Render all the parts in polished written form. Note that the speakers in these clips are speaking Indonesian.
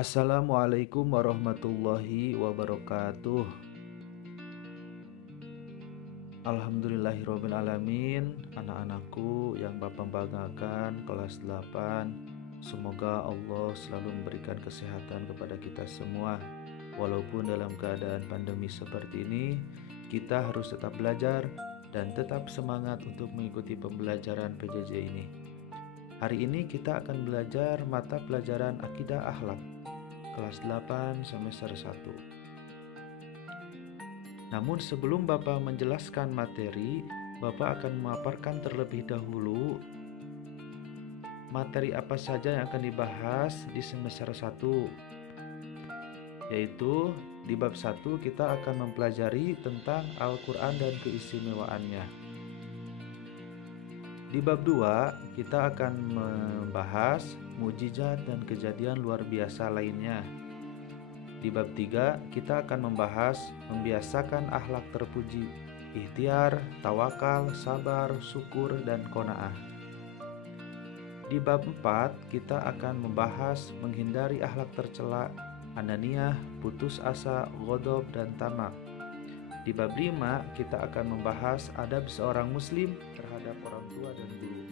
Assalamualaikum warahmatullahi wabarakatuh. Alhamdulillahirabbil alamin. Anak-anakku yang Bapak banggakan kelas 8, semoga Allah selalu memberikan kesehatan kepada kita semua. Walaupun dalam keadaan pandemi seperti ini, kita harus tetap belajar dan tetap semangat untuk mengikuti pembelajaran PJJ ini. Hari ini kita akan belajar mata pelajaran Akidah Akhlak kelas 8 semester 1. Namun sebelum Bapak menjelaskan materi, Bapak akan memaparkan terlebih dahulu materi apa saja yang akan dibahas di semester 1. Yaitu di bab 1 kita akan mempelajari tentang Al-Quran dan keistimewaannya. Di bab 2 kita akan membahas mukjizat dan kejadian luar biasa lainnya. Di bab 3 kita akan membahas membiasakan akhlak terpuji, ikhtiar, tawakal, sabar, syukur, dan qanaah. Di bab 4 kita akan membahas menghindari akhlak tercela, ananiah, putus asa, ghadab, dan tamak. Di bab 5 kita akan membahas adab seorang muslim terhadap orang tua dan guru.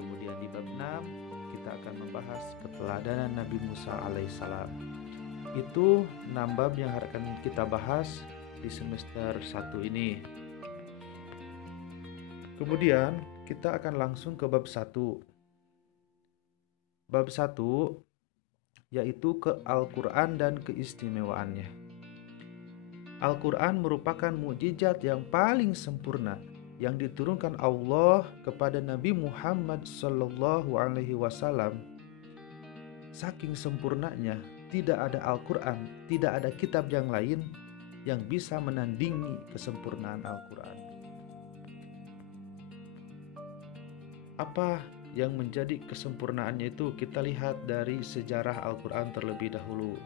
Kemudian di bab 6 kita akan membahas keteladanan Nabi Musa alaihissalam. Itu 6 bab yang akan kita bahas di semester 1 ini. Kemudian kita akan langsung ke bab 1. Bab 1 yaitu ke Al-Quran dan keistimewaannya. Al-Quran merupakan mukjizat yang paling sempurna yang diturunkan Allah kepada Nabi Muhammad SAW. Saking sempurnanya, tidak ada Al-Quran, tidak ada kitab yang lain yang bisa menandingi kesempurnaan Al-Quran. Apa yang menjadi kesempurnaannya itu kita lihat dari sejarah Al-Quran terlebih dahulu.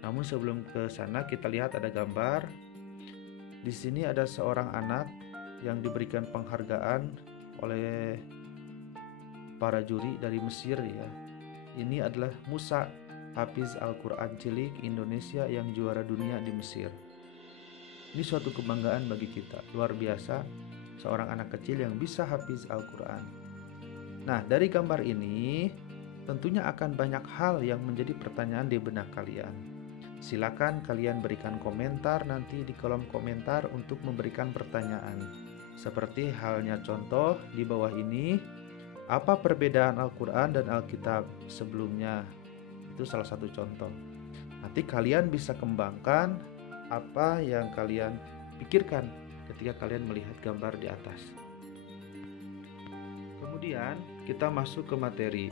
Namun sebelum ke sana kita lihat ada gambar. Di sini ada seorang anak yang diberikan penghargaan oleh para juri dari Mesir ya. Ini adalah Musa, Hafiz Al-Quran cilik Indonesia yang juara dunia di Mesir. Ini suatu kebanggaan bagi kita, luar biasa seorang anak kecil yang bisa hafiz Al-Quran. Nah, dari gambar ini tentunya akan banyak hal yang menjadi pertanyaan di benak kalian. Silakan kalian berikan komentar nanti di kolom komentar untuk memberikan pertanyaan. Seperti halnya contoh di bawah ini, apa perbedaan Al-Quran dan Alkitab sebelumnya? Itu salah satu contoh. Nanti kalian bisa kembangkan apa yang kalian pikirkan ketika kalian melihat gambar di atas. Kemudian kita masuk ke materi,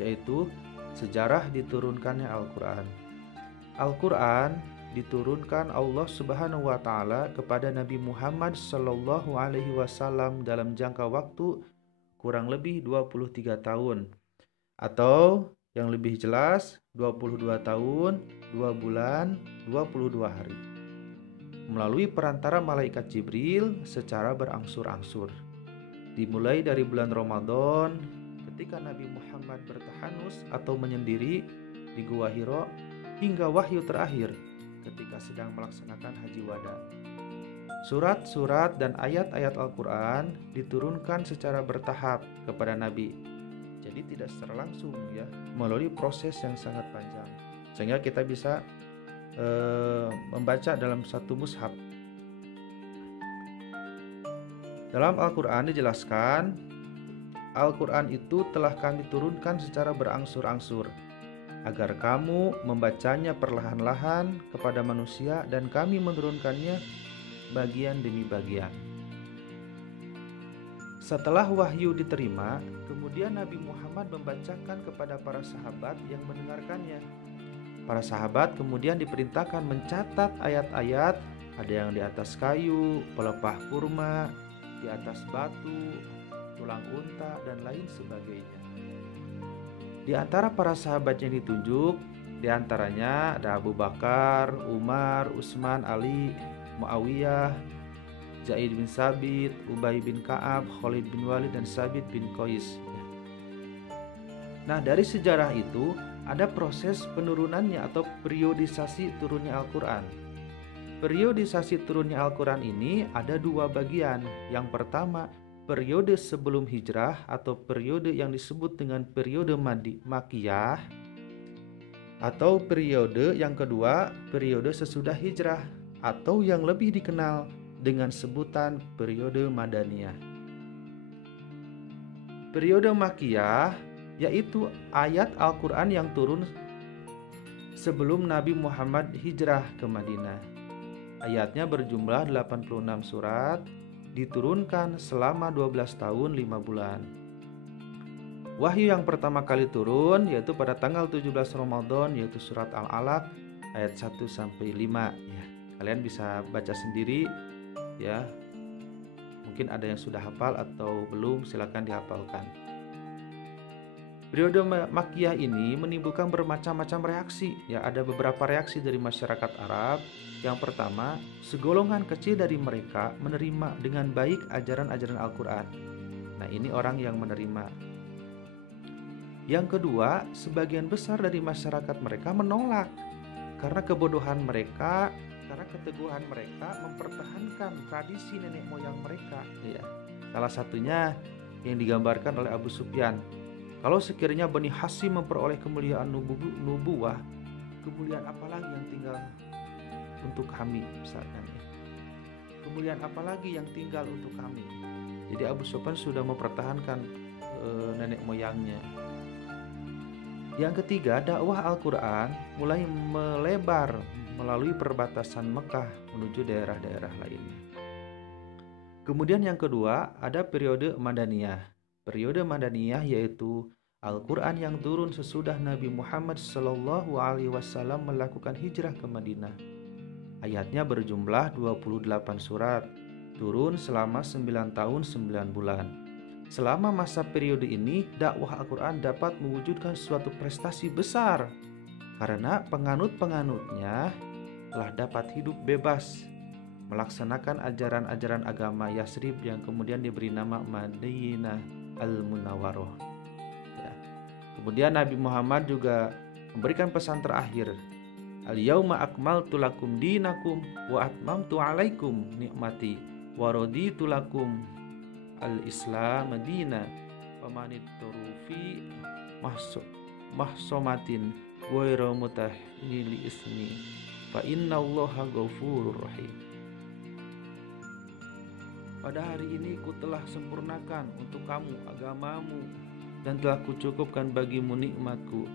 yaitu sejarah diturunkannya Al-Quran. Al-Quran diturunkan Allah Subhanahu wa Ta'ala kepada Nabi Muhammad Sallallahu Alaihi Wasallam dalam jangka waktu kurang lebih 23 tahun, atau yang lebih jelas 22 tahun, 2 bulan, 22 hari, melalui perantara malaikat Jibril secara berangsur-angsur. Dimulai dari bulan Ramadan ketika Nabi Muhammad bertahanus atau menyendiri di Gua Hiro, hingga wahyu terakhir ketika sedang melaksanakan haji wada. Surat-surat dan ayat-ayat Al-Quran diturunkan secara bertahap kepada Nabi. Jadi tidak secara langsung ya, melalui proses yang sangat panjang. Sehingga kita bisa membaca dalam satu mushaf. Dalam Al-Quran dijelaskan, Al-Quran itu telah kami turunkan secara berangsur-angsur, agar kamu membacanya perlahan-lahan kepada manusia, dan kami menurunkannya bagian demi bagian. Setelah wahyu diterima, kemudian Nabi Muhammad membacakan kepada para sahabat yang mendengarkannya. Para sahabat kemudian diperintahkan mencatat ayat-ayat, ada yang di atas kayu, pelepah kurma, di atas batu, tulang unta, dan lain sebagainya. Di antara para sahabat yang ditunjuk, di antaranya ada Abu Bakar, Umar, Utsman, Ali, Muawiyah, Zaid bin Sabit, Ubay bin Ka'ab, Khalid bin Walid, dan Sabit bin Qais. Nah, dari sejarah itu ada proses penurunannya atau periodisasi turunnya Al-Quran. Periodisasi turunnya Al-Quran ini ada dua bagian. Yang pertama, periode sebelum hijrah atau periode yang disebut dengan periode Makkiyah, atau periode yang kedua, periode sesudah hijrah atau yang lebih dikenal dengan sebutan periode Madaniyah. Periode Makkiyah yaitu ayat Al-Quran yang turun sebelum Nabi Muhammad hijrah ke Madinah. Ayatnya berjumlah 86 surat, diturunkan selama 12 tahun 5 bulan. Wahyu yang pertama kali turun yaitu pada tanggal 17 Ramadan, yaitu surat Al-Alaq ayat 1 sampai 5 ya. Kalian bisa baca sendiri ya. Mungkin ada yang sudah hafal atau belum, silakan dihafalkan. Periode Makkiyah ini menimbulkan bermacam-macam reaksi. Ya, ada beberapa reaksi dari masyarakat Arab. Yang pertama, segolongan kecil dari mereka menerima dengan baik ajaran-ajaran Al-Quran. Nah, ini orang yang menerima. Yang kedua, sebagian besar dari masyarakat mereka menolak karena kebodohan mereka, karena keteguhan mereka mempertahankan tradisi nenek moyang mereka. Ya, salah satunya yang digambarkan oleh Abu Sufyan. Kalau sekiranya Bani Hashim memperoleh kemuliaan nubuwah, kemuliaan apa lagi yang tinggal untuk kami misalkan ya. Kemuliaan apa lagi yang tinggal untuk kami? Jadi Abu Sufyan sudah mempertahankan nenek moyangnya. Yang ketiga, dakwah Al-Quran mulai melebar melalui perbatasan Mekah menuju daerah-daerah lainnya. Kemudian yang kedua, ada periode Madaniyah. Periode Madaniyah yaitu Al-Quran yang turun sesudah Nabi Muhammad SAW melakukan hijrah ke Madinah. Ayatnya berjumlah 28 surat, turun selama 9 tahun 9 bulan. Selama masa periode ini, dakwah Al-Quran dapat mewujudkan suatu prestasi besar karena penganut-penganutnya telah dapat hidup bebas melaksanakan ajaran-ajaran agama Yasrib yang kemudian diberi nama Madinah Al-Munawwaroh. Ya. Kemudian Nabi Muhammad juga memberikan pesan terakhir, Al-yauma akmaltu lakum dinakum wa atmamtu alaikum nikmati wa raditu lakum al-islam madina wa manitturu fi mahsomatin ghairu mutahili ismi fa innallaha ghafurur rahim. Pada hari ini ku telah sempurnakan untuk kamu agamamu dan telah kucukupkan bagimu nikmatku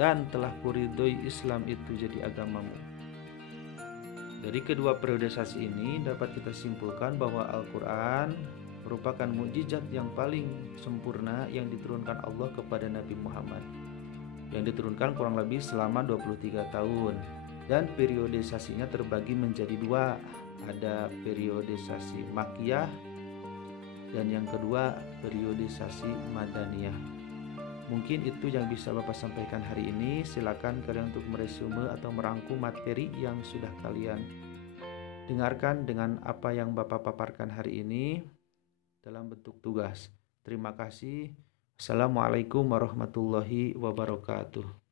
dan telah kuridhoi Islam itu jadi agamamu. Dari kedua periodisasi ini dapat kita simpulkan bahwa Al-Quran merupakan mukjizat yang paling sempurna yang diturunkan Allah kepada Nabi Muhammad, yang diturunkan kurang lebih selama 23 tahun, dan periodisasinya terbagi menjadi dua. Ada periodisasi Makkiyah dan yang kedua periodisasi Madaniyah. Mungkin itu yang bisa Bapak sampaikan hari ini. Silakan kalian untuk meresume atau merangkum materi yang sudah kalian dengarkan dengan apa yang Bapak paparkan hari ini dalam bentuk tugas. Terima kasih. Assalamualaikum warahmatullahi wabarakatuh.